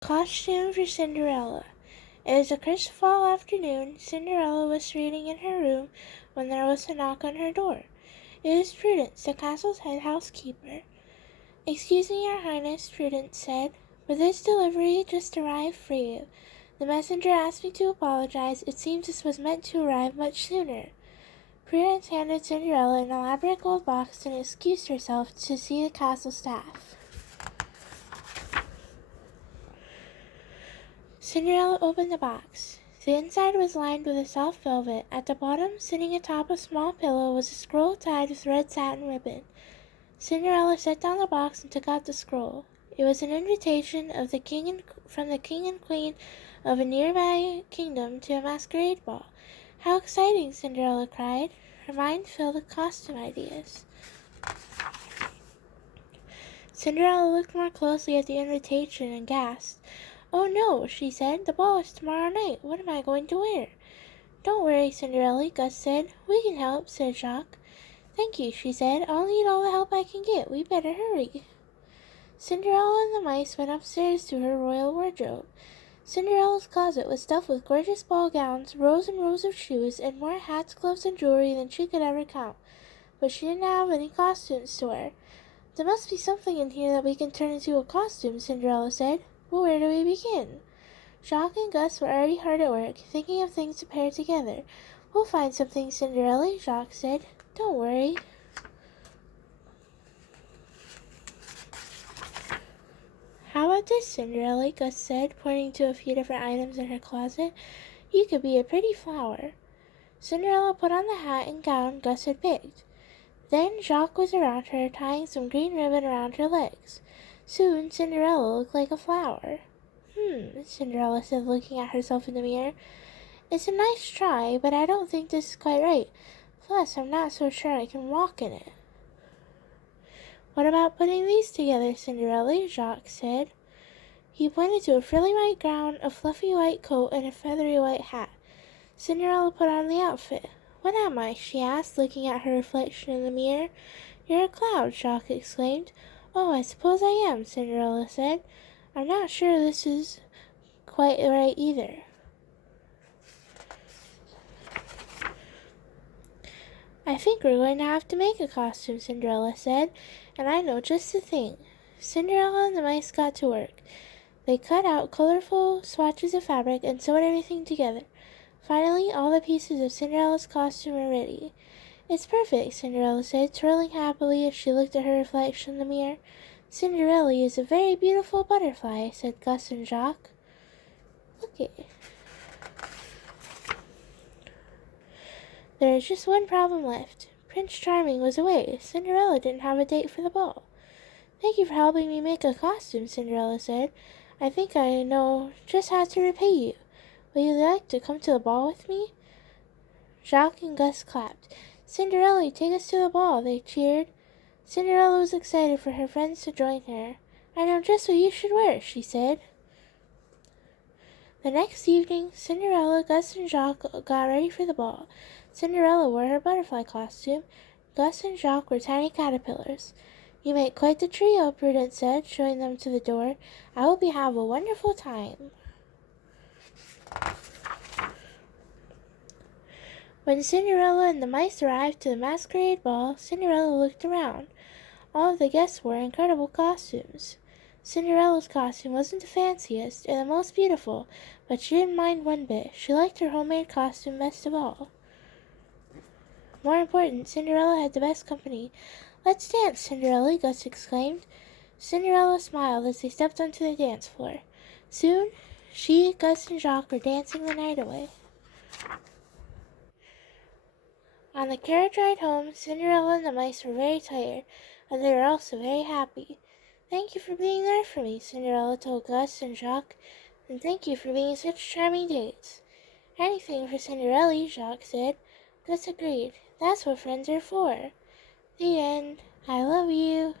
Costume for Cinderella. It was a crisp fall afternoon. Cinderella was reading in her room when there was a knock on her door. It was Prudence, the castle's head housekeeper. "Excuse me, your highness," Prudence said, "but this delivery just arrived for you. The messenger asked me to apologize. It seems this was meant to arrive much sooner." Prudence handed Cinderella an elaborate gold box and excused herself to see the castle staff. Cinderella opened the box. The inside was lined with a soft velvet. At the bottom, sitting atop a small pillow, was a scroll tied with red satin ribbon. Cinderella set down the box and took out the scroll. It was an invitation from the king and queen of a nearby kingdom to a masquerade ball. "How exciting!" Cinderella cried. Her mind filled with costume ideas. Cinderella looked more closely at the invitation and gasped. "Oh no," she said, "the ball is tomorrow night. What am I going to wear?" "Don't worry, Cinderella," Gus said. "We can help," said Jacques. "Thank you," she said. "I'll need all the help I can get. We better hurry." Cinderella and the mice went upstairs to her royal wardrobe. Cinderella's closet was stuffed with gorgeous ball gowns, rows and rows of shoes, and more hats, gloves, and jewelry than she could ever count. But she didn't have any costumes to wear. "There must be something in here that we can turn into a costume," Cinderella said. "But where do we begin?" Jacques and Gus were already hard at work, thinking of things to pair together. "We'll find something, Cinderella," Jacques said. "Don't worry." "How about this, Cinderella?" Gus said, pointing to a few different items in her closet. "You could be a pretty flower." Cinderella put on the hat and gown Gus had picked. Then Jacques was around her, tying some green ribbon around her legs. Soon Cinderella looked like a flower. Cinderella said, looking at herself in the mirror. "It's a nice try, but I don't think this is quite right. Plus, I'm not so sure I can walk in it." "What about putting these together, Cinderella?" Jacques said. He pointed to a frilly white gown, a fluffy white coat, and a feathery white hat. Cinderella put on the outfit. "What am I?" she asked, looking at her reflection in the mirror. "You're a cloud," Jacques exclaimed. "Oh, I suppose I am," Cinderella said. "I'm not sure this is quite right either." "I think we're going to have to make a costume," Cinderella said, "and I know just the thing." Cinderella and the mice got to work. They cut out colorful swatches of fabric and sewed everything together. Finally, all the pieces of Cinderella's costume were ready. "It's perfect," Cinderella said, twirling happily as she looked at her reflection in the mirror. "Cinderella is a very beautiful butterfly," said Gus and Jacques. "Look it." There was just one problem left. Prince Charming was away. Cinderella didn't have a date for the ball. "Thank you for helping me make a costume," Cinderella said. "I think I know just how to repay you. Will you like to come to the ball with me?" Jacques and Gus clapped. "Cinderella, take us to the ball," they cheered. Cinderella was excited for her friends to join her. "I know just what you should wear," she said. The next evening, Cinderella, Gus, and Jacques got ready for the ball. Cinderella wore her butterfly costume. Gus and Jacques were tiny caterpillars. "You make quite the trio," Prudence said, showing them to the door. "I hope you have a wonderful time." When Cinderella and the mice arrived to the masquerade ball, Cinderella looked around. All of the guests wore incredible costumes. Cinderella's costume wasn't the fanciest or the most beautiful, but she didn't mind one bit. She liked her homemade costume best of all. More important, Cinderella had the best company. "Let's dance, Cinderella," Gus exclaimed. Cinderella smiled as they stepped onto the dance floor. Soon, she, Gus, and Jacques were dancing the night away. On the carriage ride home, Cinderella and the mice were very tired, but they were also very happy. "Thank you for being there for me," Cinderella told Gus and Jacques, "and thank you for being such charming dates." "Anything for Cinderella," Jacques said. Gus agreed. "That's what friends are for." The end. I love you.